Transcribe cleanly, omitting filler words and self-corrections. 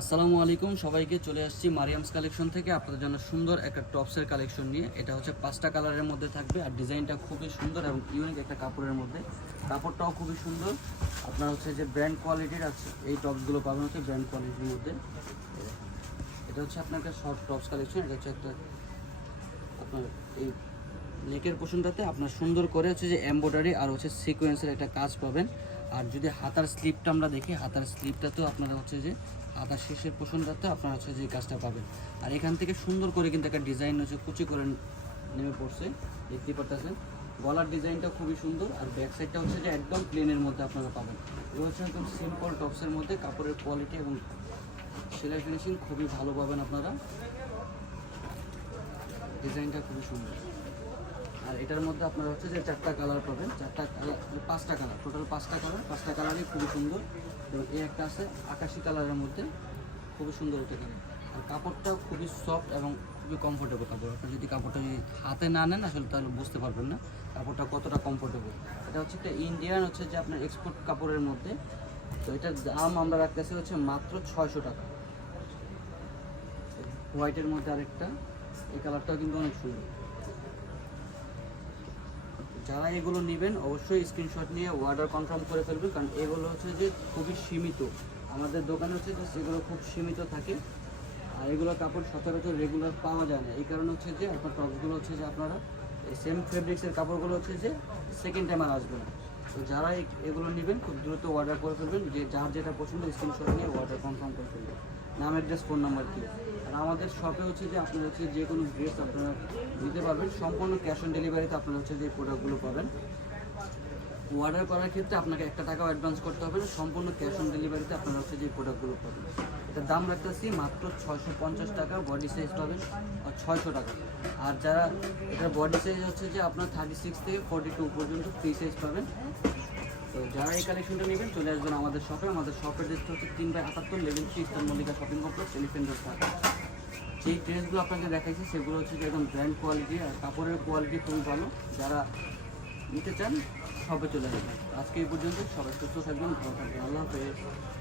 আসসালামু আলাইকুম সবাইকে, চলে আসছি মারিয়ামস কালেকশন থেকে আপনাদের জন্য সুন্দর একটা টপসের কালেকশন নিয়ে। এটা হচ্ছে 5টা কালারের মধ্যে থাকবে আর ডিজাইনটা খুবই সুন্দর এবং ইউনিক একটা কাপড়ের মধ্যে। কাপড়টাও খুবই সুন্দর। আপনার হচ্ছে যে ব্র্যান্ড কোয়ালিটির আছে এই টপসগুলো পাবেন হচ্ছে ব্র্যান্ড কোয়ালিটির মধ্যে। এটা হচ্ছে আপনার একটা শর্ট টপস কালেকশন। এটা হচ্ছে একটা আপনার এই নেকের পোর্শনটাতে আপনার সুন্দর করে হচ্ছে যে এমব্রয়ডারি আর হচ্ছে সিকোয়েন্সের একটা কাজ পাবেন। আর যদি হাতার স্লিপটা আমরা দেখি, হাতার স্লিপটাতেও আপনারা হচ্ছে যে হাতার শেষের পোর্শনটাতে আপনারা হচ্ছে যে কাজটা পাবেন। আর এখান থেকে সুন্দর করে কিন্তু একটা ডিজাইন হচ্ছে কুচি করে নেমে পড়ছে, দেখতেই পারতেছেন। গলার ডিজাইনটা খুবই সুন্দর আর ব্যাক সাইডটা হচ্ছে যে একদম প্লেনের মধ্যে আপনারা পাবেন। এগুলো হচ্ছে একদম সিম্পল টপসের মধ্যে কাপড়ের কোয়ালিটি এবং সেলাই ফিনিশিং খুবই ভালো পাবেন আপনারা। ডিজাইনটা খুবই সুন্দর। আর এটার মধ্যে আপনারা হচ্ছে যে 4টা কালার পাবেন, 4টা কালার 5টা কালার, টোটাল 5টা কালারই খুবই সুন্দর। এবং এই একটা আছে আকাশি কালারের মধ্যে, খুবই সুন্দর একটা কালার। আর কাপড়টা খুবই সফট এবং খুবই কমফোর্টেবল কাপড়। আপনি যদি কাপড়টা যদি হাতে না নেন আসলে তাহলে বুঝতে পারবেন না কাপড়টা কতটা কমফোর্টেবল। এটা হচ্ছে একটা ইন্ডিয়ান হচ্ছে যে আপনার এক্সপোর্ট কাপড়ের মধ্যে। তো এটার দাম আমরা রাখতেছি হচ্ছে মাত্র 600 টাকা। হোয়াইটের মধ্যে আরেকটা, এই কালারটাও কিন্তু অনেক সুন্দর। যারা এগুলো নেবেন অবশ্যই স্ক্রিনশট নিয়ে অর্ডার কনফার্ম করে ফেলবেন, কারণ এগুলো হচ্ছে যে খুবই সীমিত। আমাদের দোকানে হচ্ছে যে সেগুলো খুব সীমিত থাকে। আর এগুলো কাপড় সচরাচর রেগুলার পাওয়া যায় না। এই কারণে হচ্ছে যে আপনার টপসগুলো হচ্ছে যে আপনারা এই সেম ফেব্রিক্সের কাপড়গুলো হচ্ছে যে সেকেন্ড টাইম আর আসবে না। তো যারা এগুলো নেবেন খুব দ্রুত অর্ডার করে ফেলবেন, যে যার যেটা পছন্দ স্ক্রিনশট নিয়ে অর্ডার কনফার্ম করে ফেলবেন। নাম, অ্যাড্রেস, ফোন নাম্বার কি। আর আমাদের শপে হচ্ছে যে আপনারা হচ্ছে যে কোনো ড্রেস আপনারা নিতে পারবেন, সম্পূর্ণ ক্যাশ অন ডেলিভারিতে আপনারা হচ্ছে যে প্রোডাক্টগুলো পাবেন। অর্ডার করার ক্ষেত্রে আপনাকে 1 টাকাও অ্যাডভান্স করতে হবে না, সম্পূর্ণ ক্যাশ অন ডেলিভারিতে আপনারা হচ্ছে যে প্রোডাক্টগুলো পাবেন। এটার দাম রাখতেছি মাত্র 650 টাকা। বডি সাইজ পাবেন 600 টাকা। আর যারা এটার বডি সাইজ হচ্ছে যে আপনার 36 থেকে 42 পর্যন্ত ফ্রি সাইজ পাবেন। তো যারা এই কালেকশনটা নেবেন চলে আসবেন আমাদের শপে। আমাদের শপের ড্রেসটা হচ্ছে 3/78 level 3 eastern Mallika shopping complex, elephant road Dhaka. যেই ড্রেসগুলো আপনাকে দেখাইছি সেগুলো হচ্ছে যে একদম ব্র্যান্ড কোয়ালিটি আর কাপড়ের কোয়ালিটি খুবই ভালো। যারা নিতে চান শপে চলে আসবেন। আজকে এই পর্যন্ত, সবাই সুস্থ থাকবেন, ভালো থাকবেন। আল্লাহ হাফেজ।